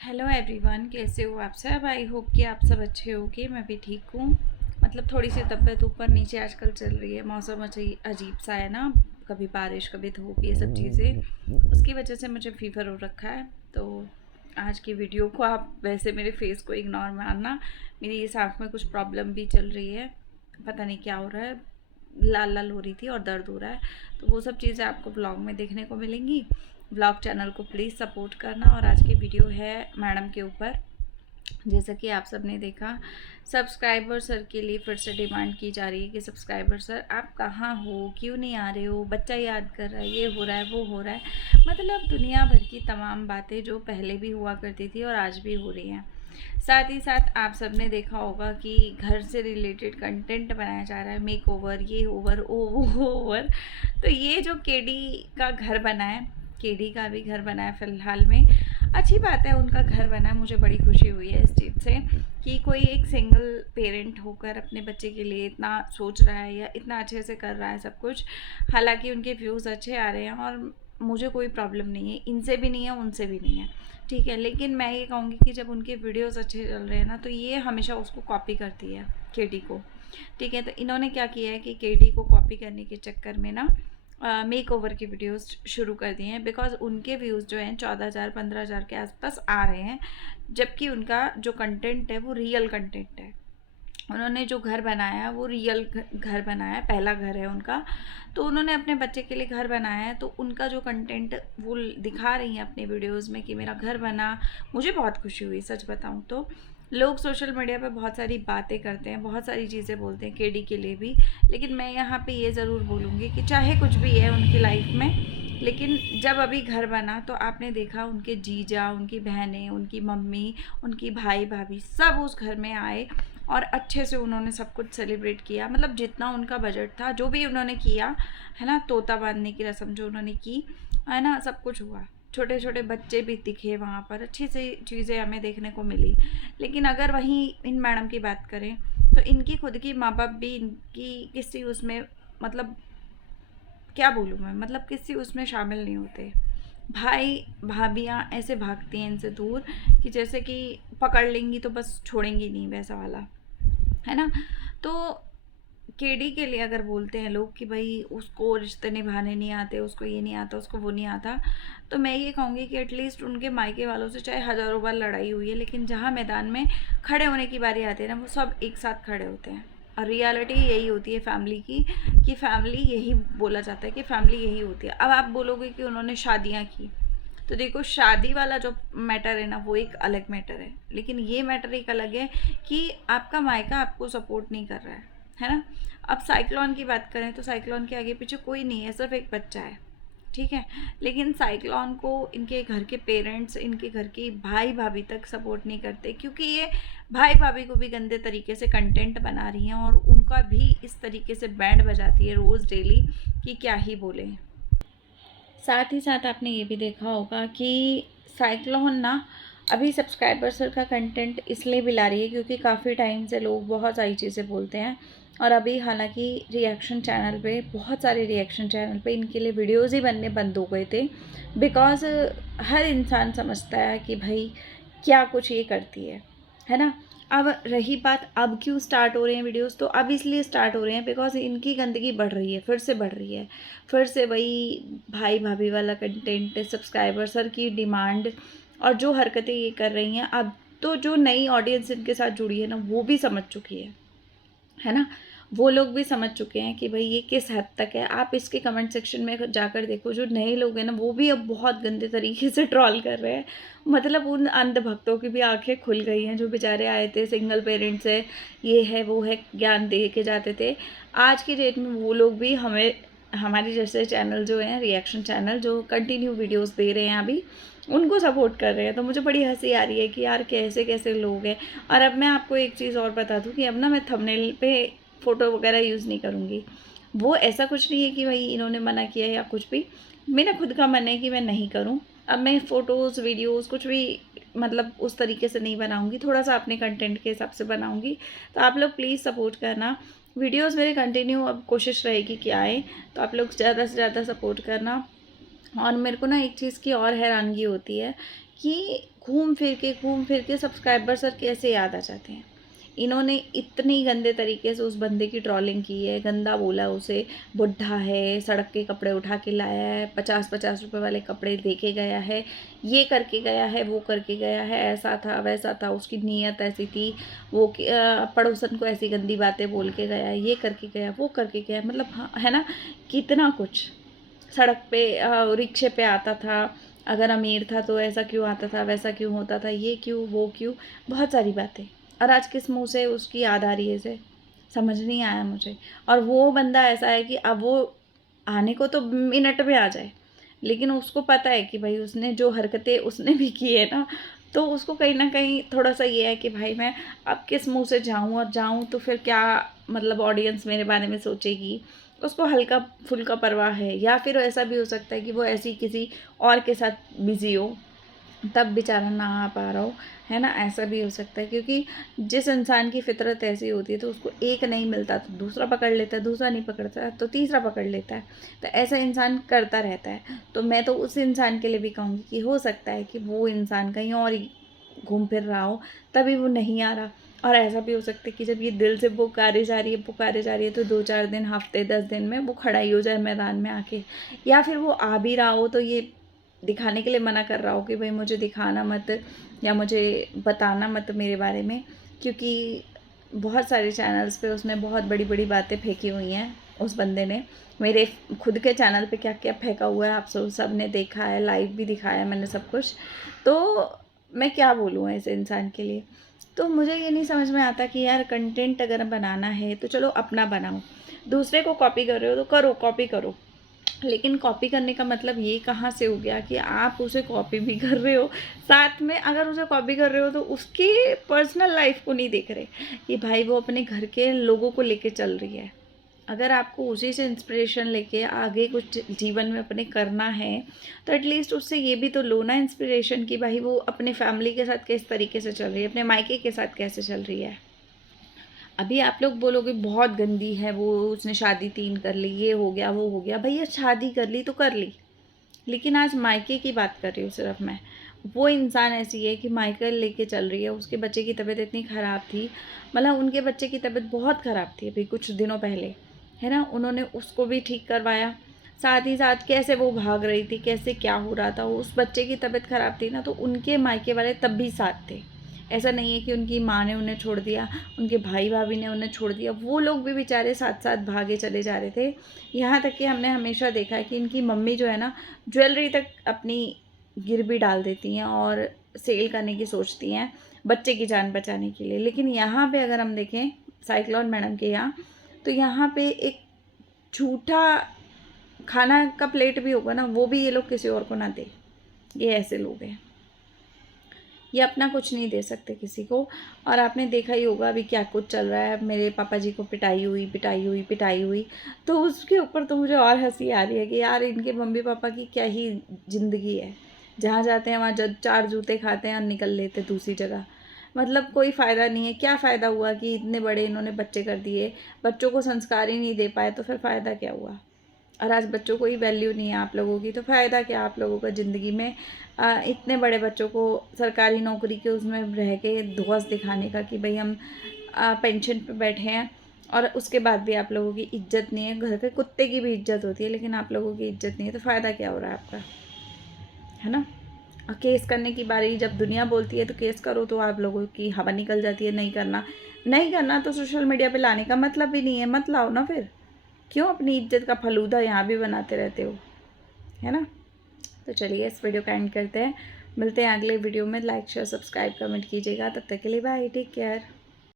Hello everyone, कैसे हो आप सब। आई होप कि आप सब अच्छे होगे। मैं भी ठीक हूँ। मतलब थोड़ी सी तबीयत ऊपर नीचे आजकल चल रही है। मौसम अजीब सा है ना, कभी बारिश कभी धूप, ये सब चीज़ें, उसकी वजह से मुझे फीवर हो रखा है। तो आज की वीडियो को आप वैसे मेरे फेस को इग्नोर मारना। मेरी ये सांस में कुछ प्रॉब्लम भी चल रही है, पता नहीं क्या हो रहा है। लाल लाल हो रही थी और दर्द हो रहा है। तो वो सब चीज़ें आपको ब्लॉग में देखने को मिलेंगी। ब्लॉग चैनल को प्लीज़ सपोर्ट करना। और आज की वीडियो है मैडम के ऊपर। जैसा कि आप सब ने देखा, सब्सक्राइबर सर के लिए फिर से डिमांड की जा रही है कि सब्सक्राइबर सर आप कहाँ हो, क्यों नहीं आ रहे हो, बच्चा याद कर रहा है, ये हो रहा है, वो हो रहा है। मतलब दुनिया भर की तमाम बातें जो पहले भी हुआ करती थी और आज भी हो रही हैं। साथ ही साथ आप सब ने देखा होगा कि घर से रिलेटेड कंटेंट बनाया जा रहा है, मेक ओवर, ये ओवर, वो ओवर। तो ये जो केडी का घर बना है, केडी का भी घर बना है फ़िलहाल में। अच्छी बात है, उनका घर बना है, मुझे बड़ी खुशी हुई है इस चीज़ से कि कोई एक सिंगल पेरेंट होकर अपने बच्चे के लिए इतना सोच रहा है या इतना अच्छे से कर रहा है सब कुछ। हालांकि उनके व्यूज़ अच्छे आ रहे हैं और मुझे कोई प्रॉब्लम नहीं है, इनसे भी नहीं है, उनसे भी नहीं है, ठीक है। लेकिन मैं ये कहूँगी कि जब उनके वीडियोस अच्छे चल रहे हैं ना, तो ये हमेशा उसको कॉपी करती है, केडी को, ठीक है। तो इन्होंने क्या किया है कि केडी को कॉपी करने के चक्कर में ना मेक ओवर की वीडियोस शुरू कर दिए हैं। बिकॉज उनके व्यूज़ जो हैं 14,000 15,000 के आसपास आ रहे हैं, जबकि उनका जो कंटेंट है वो रियल कंटेंट है। उन्होंने जो घर बनाया है वो रियल घर बनाया है, पहला घर है उनका। तो उन्होंने अपने बच्चे के लिए घर बनाया है, तो उनका जो कंटेंट वो दिखा रही हैं अपने वीडियोज़ में कि मेरा घर बना। मुझे बहुत खुशी हुई, सच बताऊँ तो। लोग सोशल मीडिया पे बहुत सारी बातें करते हैं, बहुत सारी चीज़ें बोलते हैं केडी के लिए भी। लेकिन मैं यहाँ पे ये ज़रूर बोलूँगी कि चाहे कुछ भी है उनकी लाइफ में, लेकिन जब अभी घर बना तो आपने देखा उनके जीजा, उनकी बहनें, उनकी मम्मी, उनकी भाई भाभी सब उस घर में आए और अच्छे से उन्होंने सब कुछ सेलिब्रेट किया। मतलब जितना उनका बजट था, जो भी उन्होंने किया है ना, तोता बांधने की रस्म जो उन्होंने की है ना, सब कुछ हुआ। छोटे छोटे बच्चे भी दिखे वहाँ पर, अच्छी सी चीज़ें हमें देखने को मिली। लेकिन अगर वहीं इन मैडम की बात करें तो इनकी खुद की माँ बाप भी इनकी किसी उसमें, मतलब क्या बोलूँ मैं, मतलब किसी उसमें शामिल नहीं होते। भाई भाभियाँ ऐसे भागती हैं इनसे दूर कि जैसे कि पकड़ लेंगी तो बस छोड़ेंगी नहीं, वैसा वाला है ना। तो केडी के लिए अगर बोलते हैं लोग कि भाई उसको रिश्ते निभाने नहीं आते, उसको ये नहीं आता, उसको वो नहीं आता, तो मैं ये कहूँगी कि एटलीस्ट उनके मायके वालों से चाहे हज़ारों बार लड़ाई हुई है, लेकिन जहाँ मैदान में खड़े होने की बारी आती है ना, वो सब एक साथ खड़े होते हैं। और रियलिटी यही होती है फैमिली की, कि फैमिली यही बोला जाता है कि फैमिली यही होती है। अब आप बोलोगे कि उन्होंने शादियाँ की, तो देखो शादी वाला जो मैटर है ना वो एक अलग मैटर है, लेकिन ये मैटर एक अलग है कि आपका मायका आपको सपोर्ट नहीं कर रहा है ना। अब साइक्लोन की बात करें तो साइक्लोन के आगे पीछे कोई नहीं है, सिर्फ एक बच्चा है, ठीक है। लेकिन साइक्लोन को इनके घर के पेरेंट्स, इनके घर के भाई भाभी तक सपोर्ट नहीं करते, क्योंकि ये भाई भाभी को भी गंदे तरीके से कंटेंट बना रही हैं और उनका भी इस तरीके से बैंड बजाती है रोज़ डेली कि क्या ही बोले। साथ ही साथ आपने ये भी देखा होगा कि साइक्लोन ना अभी सब्सक्राइबर सर का कंटेंट इसलिए भी ला रही है क्योंकि काफ़ी टाइम से लोग बहुत सारी चीज़ें बोलते हैं। और अभी हालांकि रिएक्शन चैनल पे, बहुत सारे रिएक्शन चैनल पे इनके लिए वीडियोज़ ही बनने बंद हो गए थे। बिकॉज़ हर इंसान समझता है कि भाई क्या कुछ ये करती है ना। अब रही बात अब क्यों स्टार्ट हो रहे हैं वीडियोस, तो अब इसलिए स्टार्ट हो रहे हैं बिकॉज इनकी गंदगी बढ़ रही है, फिर से बढ़ रही है। फिर से वही भाई भाभी वाला कंटेंट, सब्सक्राइबर सर की डिमांड और जो हरकतें ये कर रही हैं। अब तो जो नई ऑडियंस इनके साथ जुड़ी है ना, वो भी समझ चुकी है ना। वो लोग भी समझ चुके हैं कि भाई ये किस हद तक है। आप इसके कमेंट सेक्शन में जाकर देखो, जो नए लोग हैं ना वो भी अब बहुत गंदे तरीके से ट्रॉल कर रहे हैं। मतलब उन अंधभक्तों की भी आंखें खुल गई हैं, जो बेचारे आए थे सिंगल पेरेंट्स है, ये है वो है, ज्ञान दे के जाते थे। आज की डेट में वो लोग भी हमें, हमारे जैसे चैनल जो हैं, रिएक्शन चैनल जो कंटिन्यू वीडियोस दे रहे हैं अभी, उनको सपोर्ट कर रहे हैं। तो मुझे बड़ी हंसी आ रही है कि यार कैसे कैसे लोग हैं। और अब मैं आपको एक चीज़ और बता दूं कि अब ना मैं थंबनेल पे फ़ोटो वगैरह यूज़ नहीं करूँगी। वो ऐसा कुछ नहीं है कि भाई इन्होंने मना किया है या कुछ भी, मेरा खुद का मन है कि मैं नहीं करूँ। अब मैं फ़ोटोज़ वीडियोज़ कुछ भी मतलब उस तरीके से नहीं बनाऊँगी, थोड़ा सा अपने कंटेंट के हिसाब से बनाऊँगी। तो आप लोग प्लीज़ सपोर्ट करना। वीडियोज़ मेरे कंटिन्यू अब कोशिश रहेगी कि आए, तो आप लोग ज़्यादा से ज़्यादा सपोर्ट करना। और मेरे को ना एक चीज़ की और हैरानगी होती है कि घूम फिर के सब्सक्राइबर सर कैसे याद आ जाते हैं। इन्होंने इतनी गंदे तरीके से उस बंदे की ट्रोलिंग की है, गंदा बोला उसे, बुढ़ा है, सड़क के कपड़े उठा के लाया है, 50-50 रुपए वाले कपड़े दे के गया है, ये करके गया है, वो करके गया है, ऐसा था वैसा था, उसकी नीयत ऐसी थी, वो पड़ोसन को ऐसी गंदी बातें बोल के गया, ये करके गया, वो करके गया, मतलब हाँ है ना, कितना कुछ। सड़क पे रिक्शे पे आता था, अगर अमीर था तो ऐसा क्यों आता था, वैसा क्यों होता था, ये क्यों, वो क्यों, बहुत सारी बातें। और आज किस मुँह से उसकी याद आ रही है इसे, समझ नहीं आया मुझे। और वो बंदा ऐसा है कि अब वो आने को तो मिनट में आ जाए, लेकिन उसको पता है कि भाई उसने जो हरकतें उसने भी की है ना, तो उसको कहीं न कहीं थोड़ा-सा ये है कि भाई मैं अब किस मुँह से जाऊँ, और जाऊँ तो फिर क्या, मतलब ऑडियंस मेरे बारे में सोचेगी। उसको हल्का-फुल्का परवाह है, या फिर ऐसा भी हो सकता है कि वो ऐसी किसी और के साथ बिज़ी हो, तब बेचारा ना आ पा रहा हो, है ना? ऐसा भी हो सकता है, क्योंकि जिस इंसान की फ़ितरत ऐसी होती है तो उसको एक नहीं मिलता तो दूसरा पकड़ लेता है, दूसरा नहीं पकड़ता है तो तीसरा पकड़ लेता है। तो ऐसा इंसान करता रहता है। तो मैं तो उस इंसान के लिए भी कहूँगी कि हो सकता है कि वो इंसान कहीं और ही घूम फिर रहा हो, तभी वो नहीं आ रहा। और ऐसा भी हो सकता है कि जब ये दिल से पुकारे जा रही है तो 2-4 दिन, हफ़्ते, 10 दिन में वो खड़ा ही हो जाए मैदान में आके। या फिर वो आ भी रहा हो तो ये दिखाने के लिए मना कर रहा हो कि भाई मुझे दिखाना मत, या मुझे बताना मत मेरे बारे में, क्योंकि बहुत सारे चैनल्स पे उसने बहुत बड़ी-बड़ी बातें फेंकी हुई हैं उस बंदे ने। मेरे खुद के चैनल पे क्या-क्या फेंका हुआ है आप सब ने देखा है, लाइव भी दिखाया है मैंने सब कुछ। तो मैं क्या बोलूँ ऐसे इंसान के लिए। तो मुझे ये नहीं समझ में आता कि यार कंटेंट अगर बनाना है तो चलो अपना बनाओ। दूसरे को कॉपी कर रहे हो तो करो, कॉपी करो। लेकिन कॉपी करने का मतलब ये कहाँ से हो गया कि आप उसे कॉपी भी कर रहे हो, साथ में अगर उसे कॉपी कर रहे हो तो उसकी पर्सनल लाइफ को नहीं देख रहे कि भाई वो अपने घर के लोगों को लेके चल रही है। अगर आपको उसी से इंस्पिरेशन लेके आगे कुछ जीवन में अपने करना है, तो एटलीस्ट उससे ये भी तो लो ना इंस्पिरेशन कि भाई वो अपने फैमिली के साथ किस तरीके से चल रही है, अपने मायके के साथ कैसे चल रही है। अभी आप लोग बोलोगे बहुत गंदी है वो, उसने शादी 3 कर ली, ये हो गया, वो हो गया। भैया शादी कर ली तो कर ली, लेकिन आज मायके की बात कर रही हूँ सिर्फ मैं। वो इंसान ऐसी है कि मायका लेके चल रही है, उसके बच्चे की तबीयत इतनी ख़राब थी, मतलब उनके बच्चे की तबीयत बहुत ख़राब थी अभी कुछ दिनों पहले, है ना? उन्होंने उसको भी ठीक करवाया, साथ ही साथ कैसे वो भाग रही थी, कैसे क्या हो रहा था, उस बच्चे की तबीयत ख़राब थी ना, तो उनके मायके वाले तब भी साथ थे। ऐसा नहीं है कि उनकी माँ ने उन्हें छोड़ दिया, उनके भाई-भाभी ने उन्हें छोड़ दिया, वो लोग भी बेचारे साथ-साथ भागे चले जा रहे थे। यहाँ तक कि हमने हमेशा देखा है कि इनकी मम्मी जो है ना, ज्वेलरी तक अपनी गिरवी डाल देती हैं और सेल करने की सोचती हैं, बच्चे की जान बचाने के लिए। लेकिन यहाँ पे अगर हम देखें साइक्लोन मैडम के यहाँ, तो यहाँ पे एक झूठा खाना का प्लेट भी होगा ना, वो भी ये लोग किसी और को ना दें। ये ऐसे लोग हैं। ये अपना कुछ नहीं दे सकते किसी को। और आपने देखा ही होगा अभी क्या कुछ चल रहा है, मेरे पापा जी को पिटाई हुई, तो उसके ऊपर तो मुझे और हंसी आ रही है कि यार इनके मम्मी पापा की क्या ही ज़िंदगी है। जहाँ जाते हैं वहाँ जब 4 जूते खाते हैं और निकल लेते दूसरी जगह। मतलब कोई फ़ायदा नहीं है। क्या फ़ायदा हुआ कि इतने बड़े इन्होंने बच्चे कर दिए, बच्चों को संस्कार ही नहीं दे पाए, तो फिर फ़ायदा क्या हुआ। और आज बच्चों को ही वैल्यू नहीं है आप लोगों की, तो फ़ायदा क्या आप लोगों का ज़िंदगी में इतने बड़े बच्चों को सरकारी नौकरी के उसमें रह के धौंस दिखाने का कि भाई हम पेंशन पे बैठे हैं, और उसके बाद भी आप लोगों की इज्जत नहीं है। घर के कुत्ते की भी इज्जत होती है, लेकिन आप लोगों की इज्जत नहीं है, तो फ़ायदा क्या हो रहा है आपका, है ना? और केस करने की बारी जब दुनिया बोलती है तो केस करो, तो आप लोगों की हवा निकल जाती है नहीं करना तो सोशल मीडिया पे लाने का मतलब भी नहीं है, मत लाओ ना फिर। क्यों अपनी इज्जत का फलूदा यहाँ भी बनाते रहते हो, है ना? तो चलिए इस वीडियो का एंड करते हैं, मिलते हैं अगले वीडियो में। लाइक शेयर सब्सक्राइब कमेंट कीजिएगा, तब तक के लिए बाय, टेक केयर।